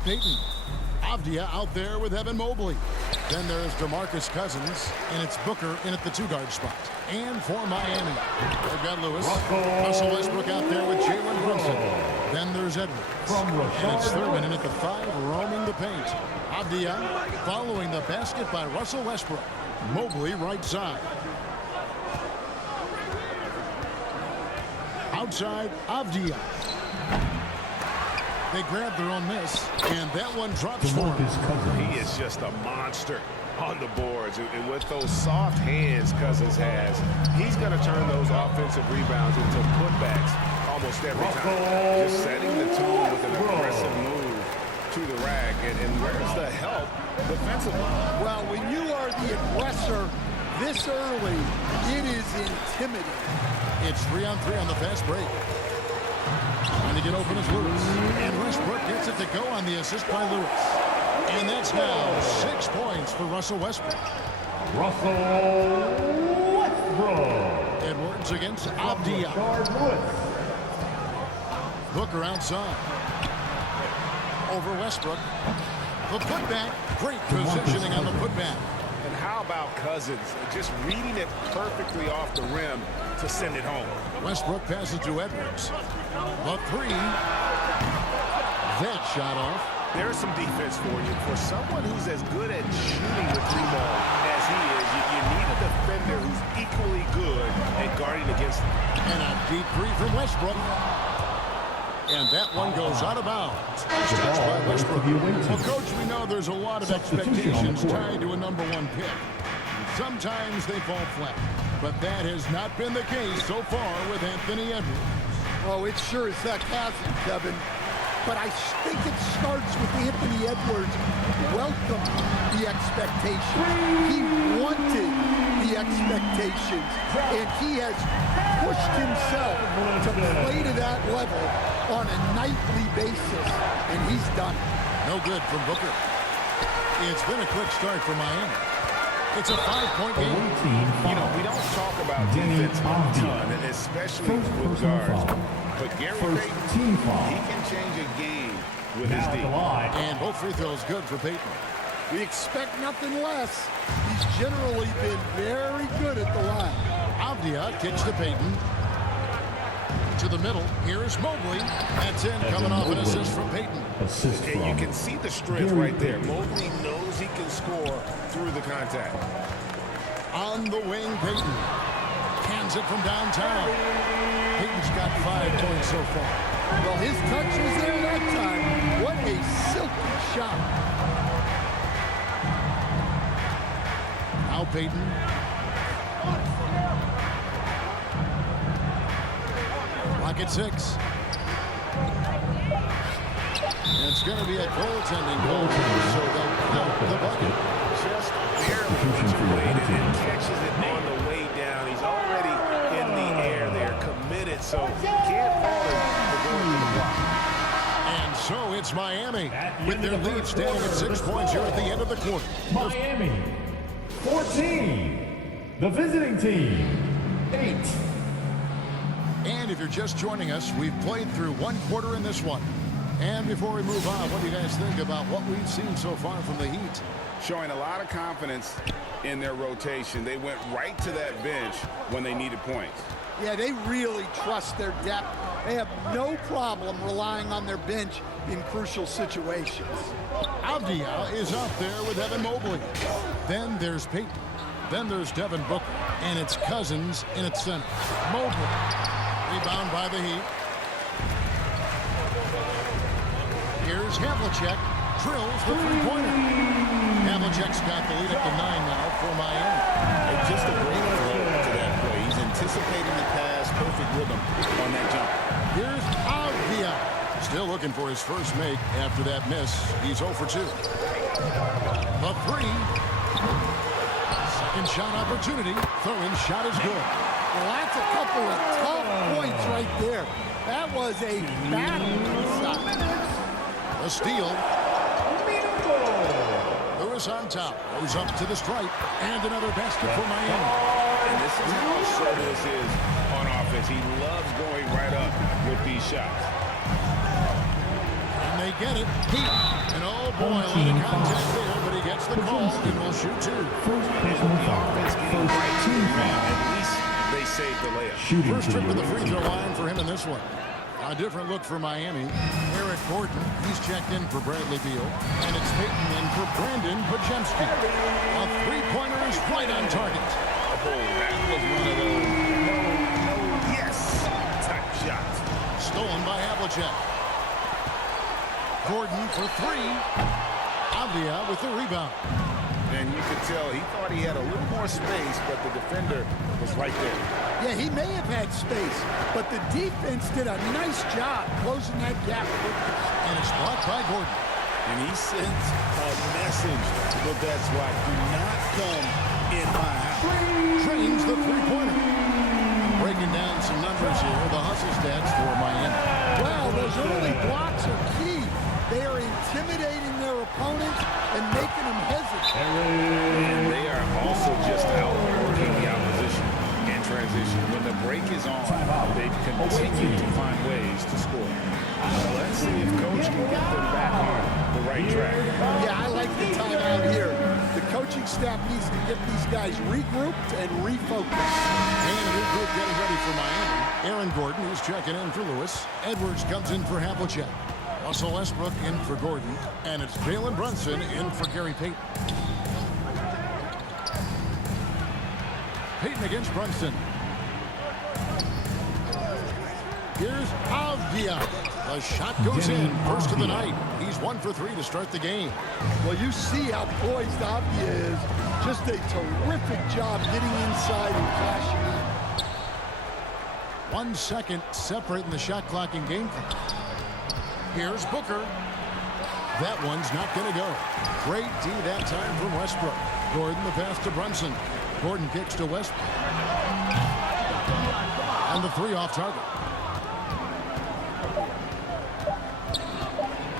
Payton. Avdia out there with Evan Mobley. Then there's DeMarcus Cousins, and it's Booker in at the 2-guard spot. And for Miami, they've got Lewis. Russell Westbrook out there with Jalen Brunson. Then there's Edwards. And it's Thurman in at the 5, roaming the paint. Avdia following the basket by Russell Westbrook. Mobley right side. Outside, Avdia. They grab their own miss, and that one drops for him. He is just a monster on the boards. And with those soft hands Cousins has, he's going to turn those offensive rebounds into putbacks almost every time. Just setting the tone with an aggressive move to the rack. And where's the help defensively? Well, when you are the aggressor this early, it is intimidating. It's 3-on-3 on the fast break. Trying to get open is Lewis. And Westbrook gets it to go on the assist by Lewis. And that's now 6 points for Russell Westbrook. Edwards against Avdia. Booker outside. Over Westbrook. The putback. Great positioning on the putback. And how about Cousins just reading it perfectly off the rim to send it home? Westbrook passes to Edwards. The 3. That shot off. There's some defense for you. For someone who's as good at shooting the 3-ball as he is, you need a defender who's equally good at guarding against him. And a deep 3 from Westbrook. And that one goes out of bounds. Touched by Westbrook. Well, Coach, we know there's a lot of expectations tied to a #1 pick. Sometimes they fall flat. But that has not been the case so far with Anthony Edwards. Oh, it sure as heck hasn't, Kevin. But I think it starts with Anthony Edwards welcoming the expectations. He wanted the expectations, and he has pushed himself to play to that level on a nightly basis, and he's done it. No good from Booker. It's been a quick start for Miami. It's a 5-point game. You know, we don't talk about defense a ton, and especially with guards. But Gary Payton, he can change a game with his D. And both free throws good for Payton. We expect nothing less. He's generally been very good at the line. Avdia kicks to Payton. To the middle. Here is Mobley. That's in, coming off an assist from Payton. And you can see the strength right there. Mobley knows he can score through the contact. On the wing, Payton. Hands it from downtown. Payton's got 5 points so far. Well, his touch was there that time. What a silky shot. Now Payton. Clock at 6. It's going to be a goaltending goal. So they'll count the bucket. Just barely situated and catches it on the way down. He's already in the air there, committed, so can't fault him for going to the block. And so it's Miami with their lead standing at 6 points here at the end of the quarter. Miami, 14. The visiting team, 8. And if you're just joining us, we've played through 1 quarter in this one. And before we move on, what do you guys think about what we've seen so far from the Heat? Showing a lot of confidence in their rotation. They went right to that bench when they needed points. Yeah, they really trust their depth. They have no problem relying on their bench in crucial situations. Avdia is out there with Evan Mobley. Then there's Payton. Then there's Devin Booker. And it's Cousins in its center. Mobley. Rebound by the Heat. Here's Havlicek. Drills the 3-pointer. Havlicek's got the lead up to 9 now for Miami. And just a great throw to that play. He's anticipating the pass, perfect rhythm on that jump. Here's Avdia. Still looking for his first make after that miss. He's 0 for 2. The 3. Second shot opportunity. Throw-in shot is good. Well, that's a couple of tough points right there. That was a battle inside. A steal. Lewis on top. Goes up to the stripe. And another basket for Miami. And this is how Solis is on offense. He loves going right up with these shots. And they get it. And oh boy, a lot of contact there, but he gets the call and will shoot two. First personal foul. First team foul. At least they saved the layup. First trip to the free throw line for him in this one. A different look for Miami. Eric Gordon, he's checked in for Bradley Beal. And it's Peyton in for Brandon Pajemski. A three-pointer is right on target. Oh, that was one of those yes type shots. Stolen by Havlicek. Gordon for three. Avdia with the rebound. And you could tell he thought he had a little more space, but the defender was right there. Yeah, he may have had space, but the defense did a nice job closing that gap. And it's blocked by Gordon. And he sent a message to the best wife, do not come in my house. Drains the three-pointer. Breaking down some numbers here, the hustle stats for Miami. Well, those early blocks are key. They are intimidating their opponents and making them hesitate. And they are also just outworking the opposition in transition. When the break is on, they've continued to find ways to score. Let's see if Coach can get them back on the right track. Yeah, I like the timeout here. The coaching staff needs to get these guys regrouped and refocused. And a new group getting ready for Miami. Aaron Gordon is checking in for Lewis. Edwards comes in for Havlicek. Russell Westbrook in for Gordon. And it's Jalen Brunson in for Gary Payton. Payton against Brunson. Here's Avdia. The shot goes in. First of the night. He's 1 for 3 to start the game. Well, you see how poised Avdia is. Just a terrific job getting inside and flashing out. 1 second separating the shot clock in game clock. Here's Booker. That one's not going to go. Great D that time from Westbrook. Gordon the pass to Brunson. Gordon kicks to Westbrook. And the three off target.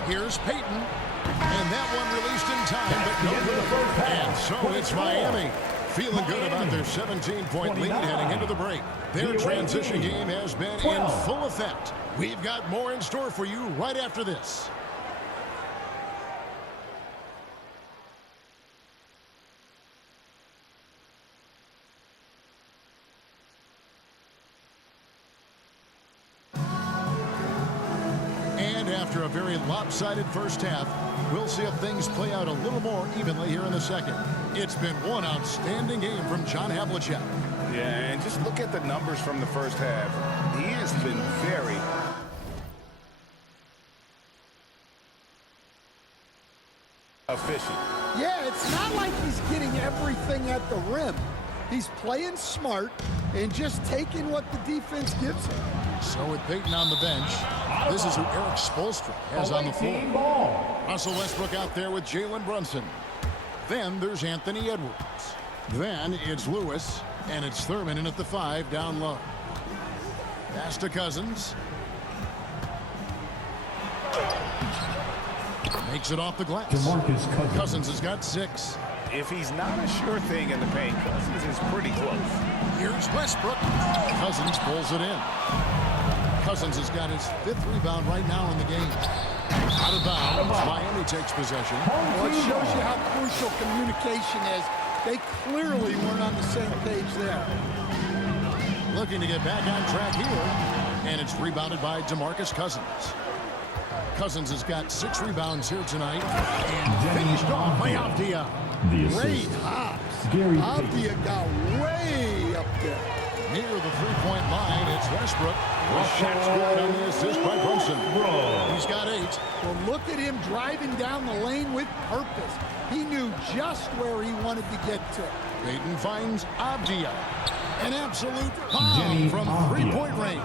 Here's Payton. And that one released in time, but no good. And so it's Miami. Feeling good about their 17-point lead heading into the break. Their transition game has been in full effect. We've got more in store for you right after this. And after a very lopsided first half, we'll see if things play out a little more evenly here in the second. It's been one outstanding game from John Havlicek. Yeah, and just look at the numbers from the first half. He has been very efficient. Yeah, it's not like he's getting everything at the rim. He's playing smart and just taking what the defense gives him. So with Payton on the bench, this is who Eric Spoelstra has on the floor. Russell Westbrook out there with Jalen Brunson. Then there's Anthony Edwards. Then it's Lewis, and it's Thurman in at the 5 down low. Pass to Cousins. Makes it off the glass. Cousins has got 6. If he's not a sure thing in the paint, Cousins is pretty close. Here's Westbrook. Cousins pulls it in. Cousins has got his 5th rebound right now in the game. Out of bounds. Miami takes possession. Well, it shows you how crucial communication is. They clearly weren't on the same page there. Looking to get back on track here. And it's rebounded by DeMarcus Cousins. Cousins has got 6 rebounds here tonight. And finished off by Avdia. Great hops. Avdia got way up there. Near the three-point line, it's Westbrook. The shot's good on the assist by Brunson. He's got 8. Well, look at him driving down the lane with purpose. He knew just where he wanted to get to. Payton finds Avdia. An absolute bomb from three-point range.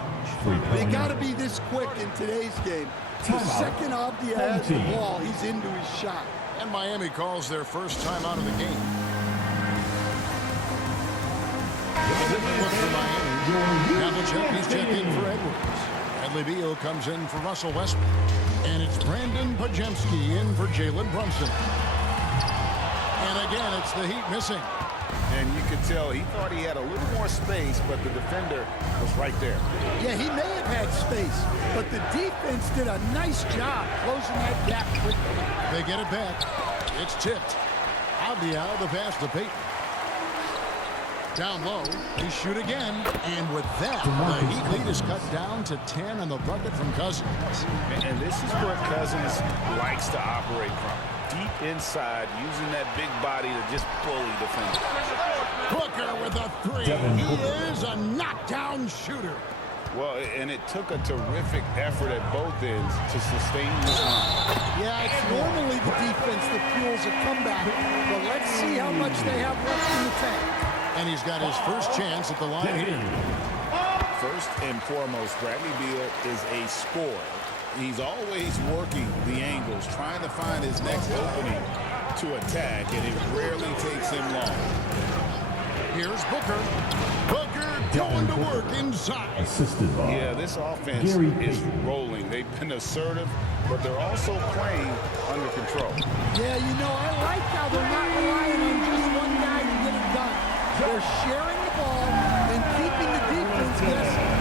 They got to be this quick in today's game. The second Avdia has the ball, he's into his shot. And Miami calls their first time out of the game. Look for Miami. Havlicek, he's checked in for Edwards. Bradley Beal comes in for Russell Westbrook. And it's Brandon Pajemski in for Jalen Brunson. And again, it's the Heat missing. And you could tell he thought he had a little more space, but the defender was right there. Yeah, he may have had space, but the defense did a nice job closing that gap quickly. They get it back. It's tipped. Avdia, the pass to Peyton. Down low, they shoot again, and with that, the Heat lead is cut down to 10 on the bucket from Cousins. And this is where Cousins likes to operate from. Deep inside, using that big body to just bully defenders. Booker with a three. He is a knockdown shooter. Well, and it took a terrific effort at both ends to sustain this run. Yeah, it's normally the defense that fuels a comeback, but let's see how much they have left in the tank. And he's got his first chance at the line here. First and foremost, Bradley Beal is a scorer. He's always working the angles, trying to find his next opening to attack, and it rarely takes him long. Here's Booker. Booker going to work inside. Assisted by Yeah, this offense is rolling. They've been assertive, but they're also playing under control. Yeah, you know, I like how they're not relying on just one guy to get it done. They're sharing the ball and keeping the defense guessing.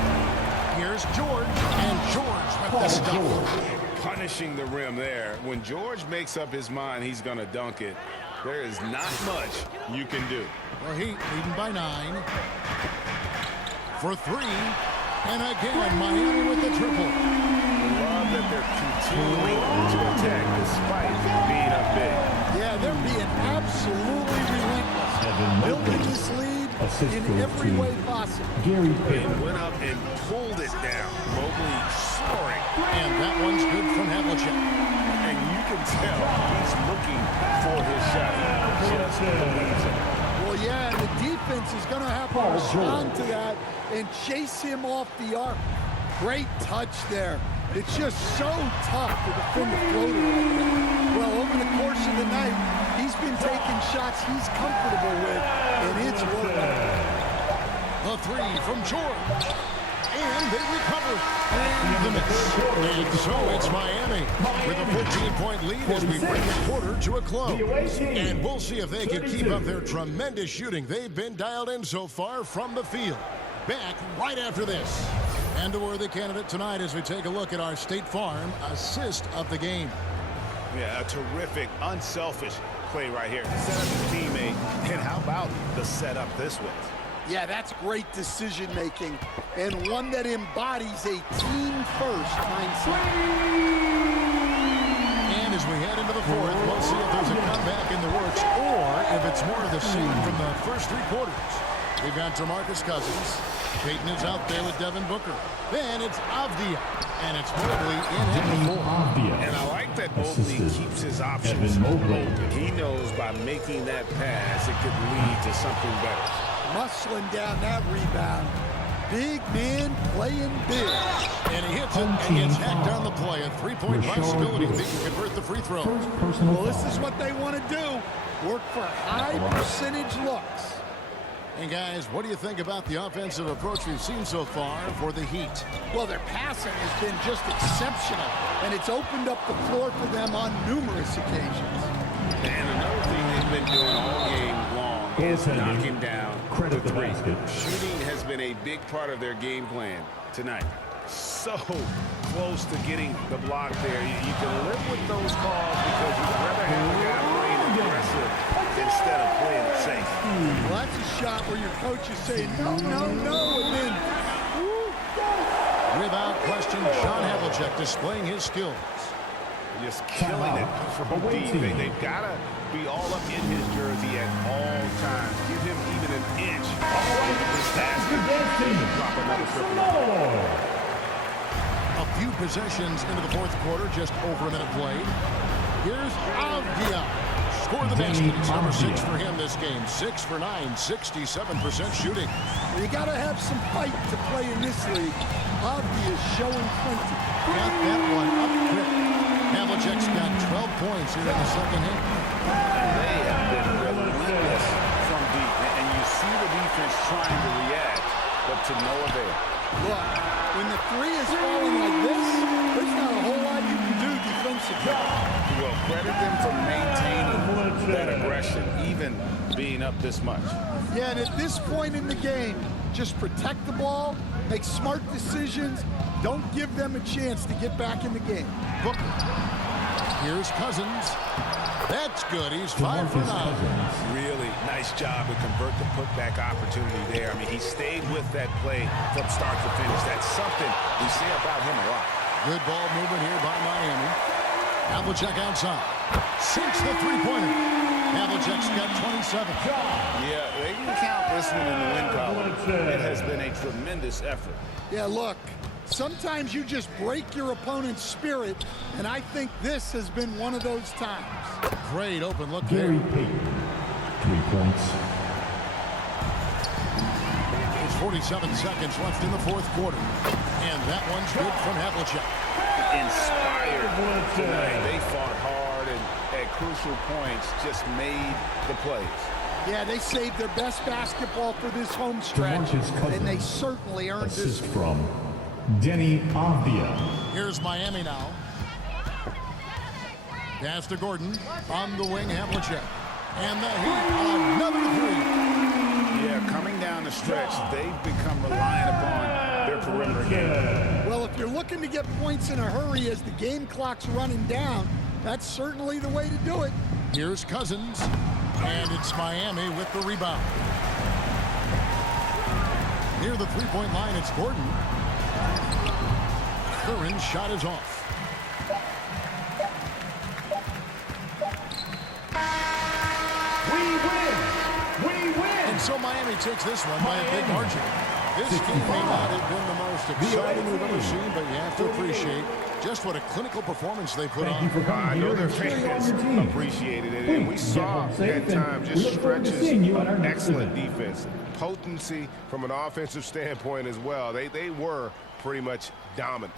Here's George, and George with the stop. Punishing the rim there. When George makes up his mind he's going to dunk it, there is not much you can do. The Heat leading by 9. For 3. And again, Miami with the triple. Love that they're continuing to attack despite being up big. Yeah, they're being absolutely relentless. Building this lead in every way possible. They went up and pulled it down. Mobley soaring. And that one's good from Havlicek. And you can tell he's looking for his shot. He just believes it. Well, yeah, and the defense is going to have to respond to that and chase him off the arc. Great touch there. It's just so tough to defend a floater like that. Well, over the course of the night, he's been taking shots he's comfortable with, and it's working. The 3 from George. And they recover. And the miss. And so it's Miami with a 14-point lead as we bring the quarter to a close. And we'll see if they can keep up their tremendous shooting they've been dialed in so far from the field. Back right after this. And a worthy candidate tonight as we take a look at our State Farm assist of the game. Yeah, a terrific, unselfish play right here. Set up his teammate. And how about the setup this was? Yeah, that's great decision-making and one that embodies a team-first mindset. And as we head into the fourth, we'll see if there's a comeback in the works or if it's more of the same from the first 3 quarters. We've got DeMarcus Cousins. Peyton is out there with Devin Booker. Then it's Avdia. And it's Mobley in at the 4. And I like that Mobley keeps his options open. He knows by making that pass, it could lead to something better. Muscling down that rebound. Big man playing big. And he hits it and gets hacked down the play. A 3-point possibility if he can convert the free throw. Well, this is what they want to do. Work for high percentage looks. And guys, what do you think about the offensive approach we've seen so far for the Heat? Well, their passing has been just exceptional, and it's opened up the floor for them on numerous occasions. And another thing they've been doing all game long is knocking down the 3. Shooting has been a big part of their game plan tonight. So close to getting the block there. You can live with those calls because you'd rather have a guy playing aggressive instead of playing it safe. Well, that's a shot where your coach is saying, no, no, no, and then, without question, John Havlicek displaying his skills. Just killing it from deep. They've got to be all up in his jersey at all times. Give him even an inch of this basket. Drop another triple. A few possessions into the fourth quarter, just over a minute played. Here's Avdia. Scored the basket. It's number 6 for him this game. 6 for 9, 67% shooting. You got to have some fight to play in this league. Avdia is showing plenty. Got that one up quick. Havlicek's got 12 points here in the second half. They have been relentless from deep. And you see the defense trying to react, but to no avail. Look, when the 3 is falling like this, there's not a whole lot you can do defensively. Well, credit them for maintaining that aggression, even being up this much. Yeah, and at this point in the game, just protect the ball, make smart decisions, don't give them a chance to get back in the game. Booker. Here's Cousins. That's good. He's 5 for 9. Really nice job to convert the putback opportunity there. I mean, he stayed with that play from start to finish. That's something we say about him a lot. Good ball movement here by Miami. Havlicek outside. Sinks the three-pointer. Havlicek's got 27. Yeah, they can count this one in the win column. It has been a tremendous effort. Yeah, look, sometimes you just break your opponent's spirit, and I think this has been one of those times. Great open look Gary there. Payton, 3 points. There's 47 seconds left in the fourth quarter. And that one's good from Havlicek. Inspired tonight. They fought hard and at crucial points just made the plays. Yeah, they saved their best basketball for this home stretch, and they certainly earned this. Assist from Denny Avdia. Here's Miami now. Pass to Gordon. On the wing, Havlicek. And the Heat, another three. Yeah, coming down the stretch, they've become reliant upon their perimeter game. Well, if you're looking to get points in a hurry as the game clock's running down, that's certainly the way to do it. Here's Cousins. And it's Miami with the rebound. Near the three-point line, it's Gordon. Curran's shot is off. And so Miami takes this one by a big margin. This game may not have been the most exciting we've ever seen, but you have to appreciate just what a clinical performance they put on. I know their fans appreciated it, and we saw at times just stretches of excellent defense. Potency from an offensive standpoint as well. They were pretty much dominant.